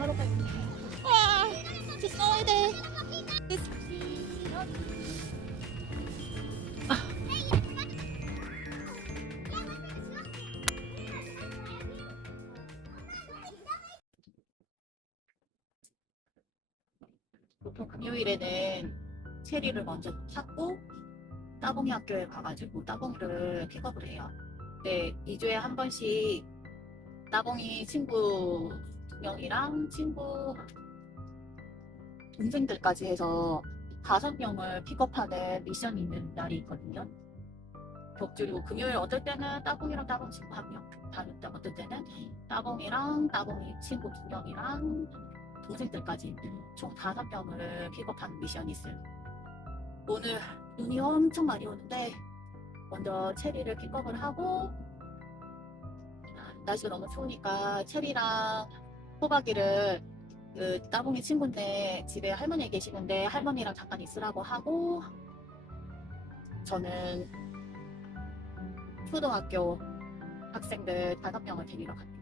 하러 갈게. 와, 이제 써야 돼. 보통 금요일에는 체리를 먼저 찾고 따봉이 학교에 가가지고 따봉이를 픽업을 해요. 네, 2주에 한 번씩 따봉이 친구 2명이랑 친구 동생들까지 해서 5명을 픽업하는 미션이 있는 날이 있거든요. 격주로 금요일 어떨 때는 따봉이랑 따봉 친구 1명, 다른 때 어떨 때는 따봉이랑 따봉이 친구 2명이랑 동생들까지 총 5명을 픽업하는 미션이 있어요. 오늘 눈이 엄청 많이 오는데 먼저 체리를 픽업을 하고, 날씨가 너무 추우니까 체리랑 호박이를 그 따봉이 친구인데 집에 할머니 계시는데 할머니랑 잠깐 있으라고 하고, 저는 초등학교 학생들 5명을 데리러 갑니다.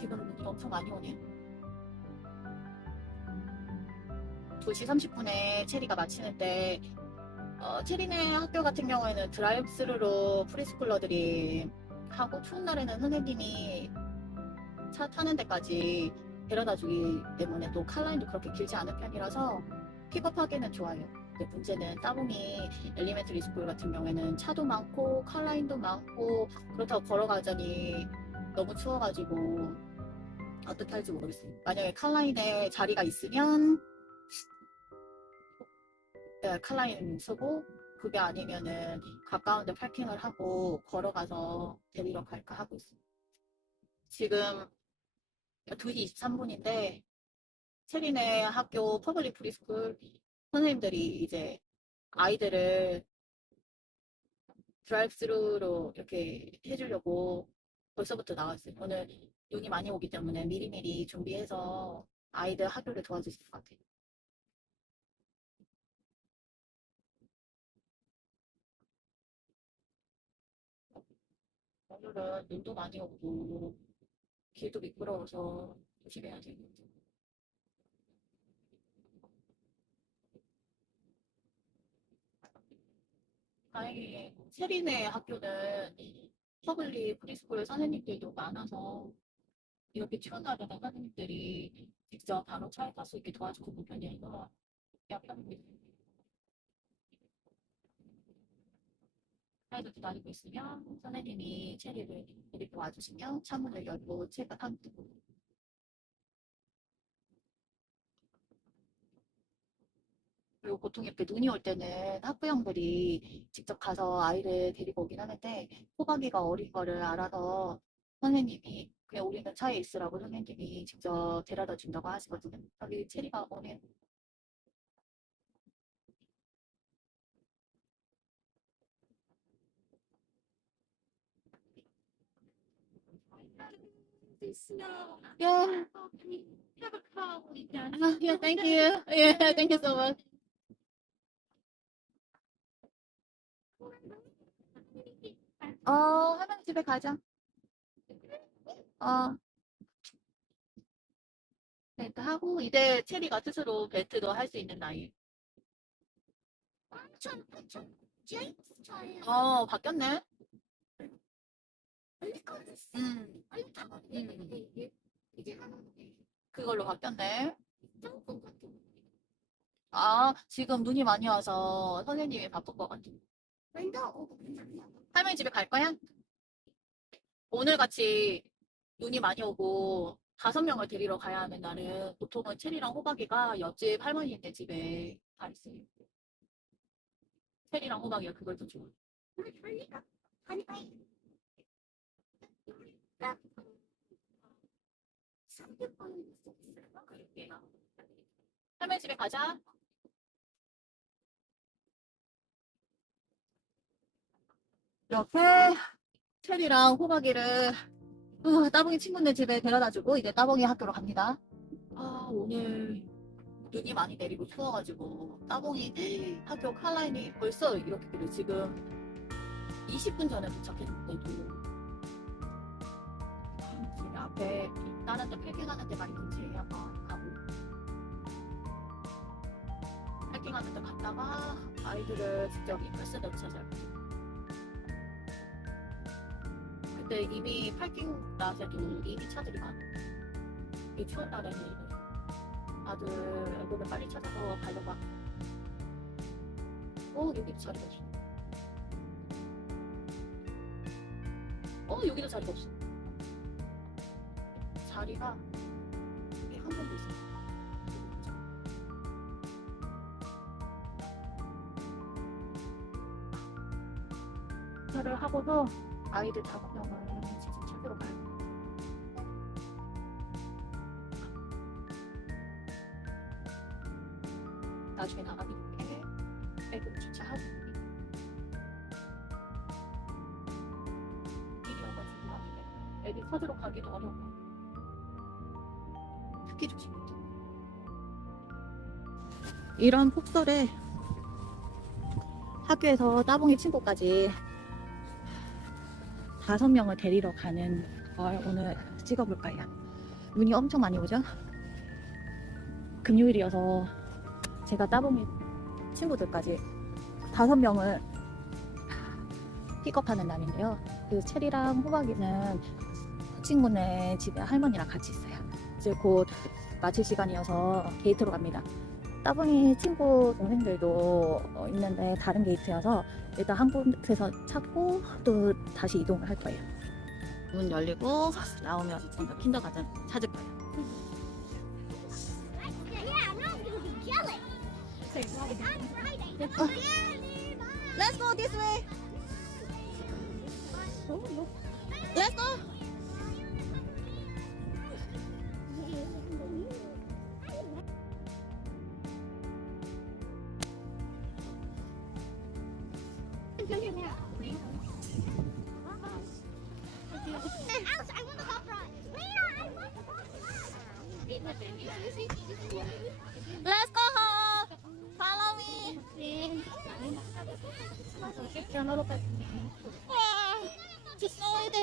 지금 눈이 엄청 많이 오네요. 2시 30분에 체리가 마치는데, 체리네 학교 같은 경우에는 드라이브 스루로 프리스쿨러들이 하고, 추운 날에는 선생님이 차 타는 데까지 데려다 주기 때문에 또 칼라인도 그렇게 길지 않은 편이라서 픽업하기는 좋아요. 근데 문제는 따봉이 엘리멘터리 스쿨 같은 경우에는 차도 많고 칼라인도 많고 그렇다고 걸어가자니 너무 추워가지고 어떻게 할지 모르겠어요. 만약에 칼라인에 자리가 있으면 칼라인 쓰고, 그게 아니면은 가까운데 파킹을 하고 걸어가서 데리러 갈까 하고 있어요. 지금 2시 23분인데 체리네 학교 퍼블릭 프리스쿨 선생님들이 이제 아이들을 드라이브 스루로 이렇게 해주려고 벌써부터 나왔어요. 오늘 눈이 많이 오기 때문에 미리미리 준비해서 아이들 학교를 도와주실 것 같아요. 오늘은 눈도 많이 오고 길도 미끄러워서 조심해야 돼요. 다행히 체리네 학교는 퍼블릭 프리스쿨 선생님들도 많아서 이렇게 추운 날에는 선생님들이 직접 바로 차에 탈 수 있게 도와주고 편이어서 약간 차에서 기다리고 있으면 선생님이 체리를 데리고 와주시면 차문을 열고 책을 한 그리고 보통 이렇게 눈이 올 때는 학부형들이 직접 가서 아이를 데리고 오긴 하는데, 호박이가 어린 거를 알아서 선생님이 그냥 우리는 차에 있으라고 선생님이 직접 데려다 준다고 하시거든요. 여기 체리가 오네. Yeah. Yeah, thank you. Yeah, thank you so much. 할머니 집에 가자. 어, 벨트 하고, 이제 체리가 스스로 벨트도 할 수 있는 나이. 바뀌었네. 음, 그걸로 바뀌었네. 지금 눈이 많이 와서 선생님이 바쁠 것 같아. 할머니 집에 갈 거야? 오늘 같이 눈이 많이 오고 5명을 데리러 가야 하는 날은 보통은 체리랑 호박이가 옆집 할머니네 집에 가 있어요. 체리랑 호박이가 그걸 더 좋아해. 할머니 집에 가자. 이렇게 체리랑 호박이를 따봉이 친구네 집에 데려다주고 이제 따봉이 학교로 갑니다. 오늘 눈이 많이 내리고 추워가지고 따봉이 학교 칼라인이 벌써 이렇게 그래. 지금 20분 전에 도착했는데도 이렇게 다른 데 패킹하는 데 많이 같이 한번 가고 패킹하는 데 갔다가 아이들을 직접 이 버스를 찾아요. 그때 이미 파킹 랏에도 이미 차들이 많아. 이 추운 날에는 아들을 빨리 찾아서 가려고 하고. 여기도 자리가 없어. 여기도 자리가 없어. 자리가 여기 한 번도 있어. 차를 하고서 아이들 5명을 지금 찾으러 가요. 나중에 나가기 전에 애들 주차하고 일이어가지고 애들 찾으러 가기도 어려워. 특히 조심해. 이런 폭설에 학교에서 따봉이 친구까지 5명을 데리러 가는 걸 오늘 찍어볼 거예요. 눈이 엄청 많이 오죠? 금요일이어서 제가 따봉이 친구들까지 5명을 픽업하는 날인데요. 그 체리랑 호박이는 친구네 집에 할머니랑 같이 있어요. 이제 곧 마칠 시간이어서 게이트로 갑니다. 따봉이 친구 동생들도 있는데 다른 게이트여서 일단 한 곳에서 찾고 또 다시 이동을 할 거예요. 문 열리고 나오면 뭔가 킨더가든 찾을 거예요. Let's go this way. Let's go. Let's go home. Follow me. Just know it.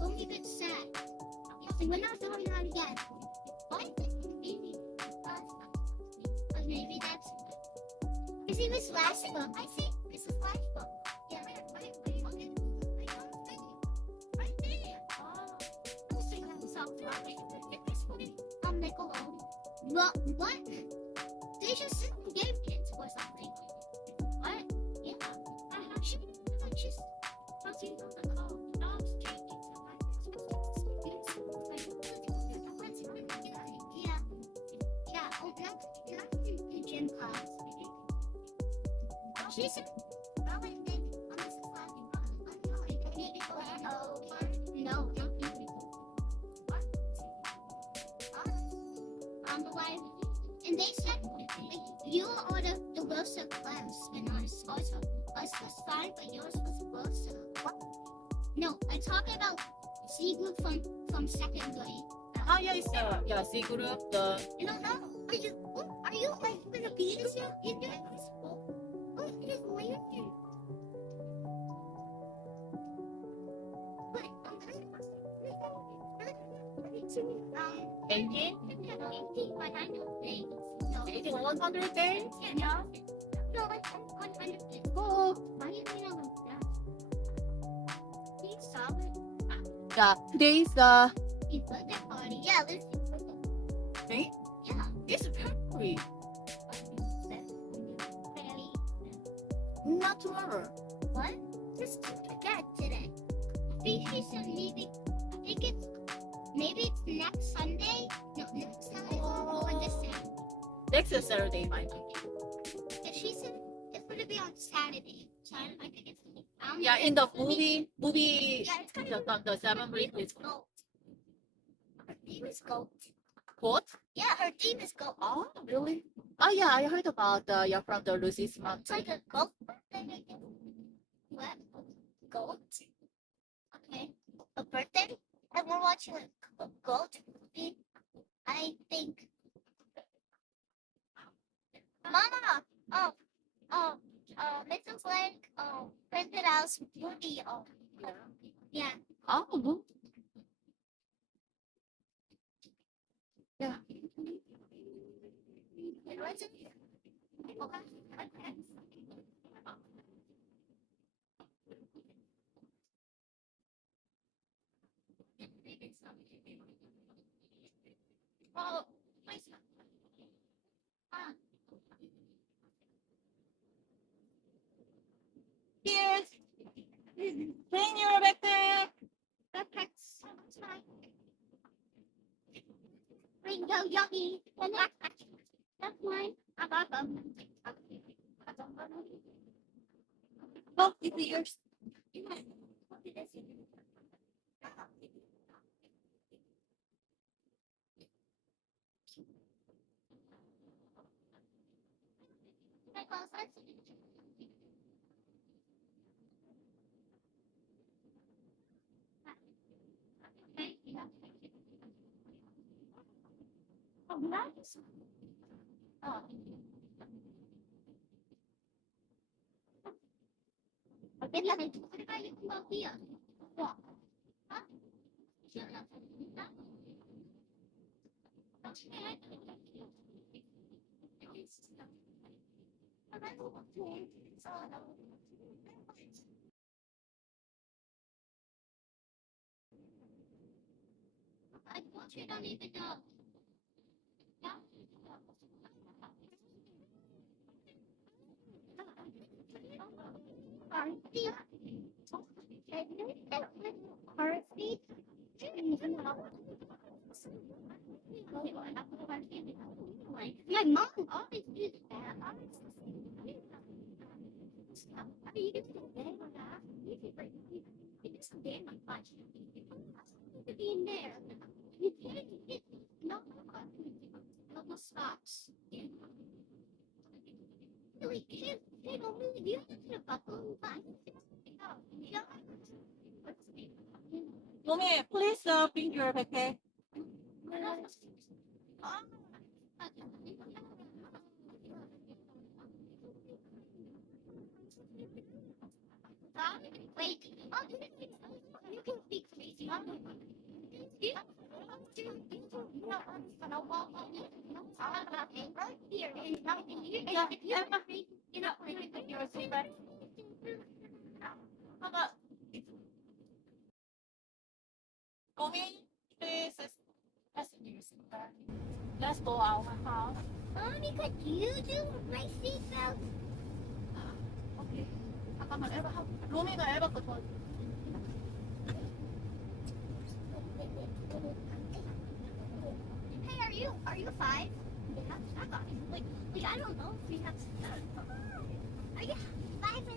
Only good sad. And we're not doing that again. What? Maybe that's. Is he Miss Flashbook? I see Mrs. Flashbook. Yeah, right there. Nickelodeon. What? They should sit in game kids or something. What? Yeah. She's. Gym class. She's no. On the way, and they said you are the Wilson class, and ours was fine, but yours was Wilson. What? No, I'm talking about C group from second grade. Yeah, C group. You don't know? Are you like Philippines? You're doing school. Oh, it's weird. Engine? 100 days? Yeah. No, like 100 days. Oh, 많이 지나갔다. He's solid. Yeah, today's It's birthday party. Yeah, let's do birthday. me? Yeah. It's February. Not tomorrow. What? Just forget today. I think she said maybe it's next Sunday. No, next Sunday or this Saturday. Next Saturday, might be. If she said it's gonna be on Saturday. Saturday, I think it's. Yeah, in the movie, Yeah, it's kind of. the 7 is Goat. Her name is Goat. what? Yeah, her name is Goat. Oh, really? Oh, yeah, I heard about you're from the Lucy's mom. It's like a goat birthday. What? Goat? Okay. A birthday? and we're watching a goat movie, I think, Mama, Mrs. Lake, rented out movie, yeah. 아, 뭐? 야, It wasn't. Okay. Oh, my son. Here's bring your backpack. Backpacks. Bring go yummy. That's mine. I got them. Oh, it's yours. Oh, nice. Oh. Bên là mình cũng phải những bao kia. Wow. Hả? Chưa là đó. I want you don't even know. Yeah. My mom always did that. I mean, you can do that or not. You can do some damn much. You can be in there. You can't get no stops. Really can't. They don't really do anything about those. Mommy, please bring your backpack. Wait. You can be crazy. Right here. You're not playing with yours, but How about mommy, please let's go out of my house. Mommy, could you do my seatbelt? Okay. 잠깐만 에바 하고. 로미가 에바 거 더. Hey, are you 5? Yeah, I got it. Like I don't know if we have. Are you 5.5?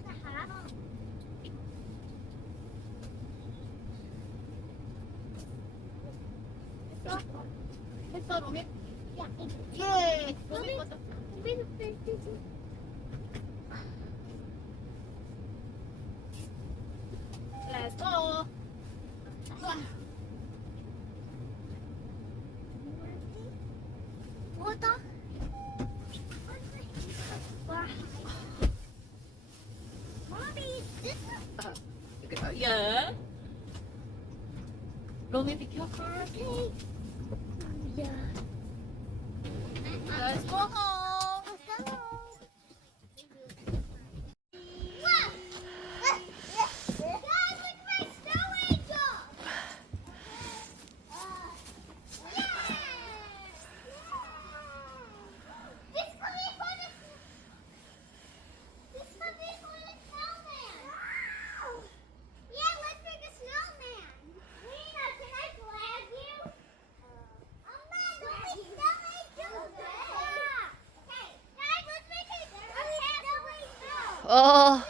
했어 로미? Yeah. 예. 로미 거다. Let's go. What the? Mommy, this is Yeah. 로미 be careful. okay. Yeah. Let's go home. Wow! Guys, look at my snow angel! Yeah! This could be for the snowman! Yeah, let's make a snowman! Lena, can I flag you? I'm not going to snow angel! Okay, guys, let's make a snow angel! 어,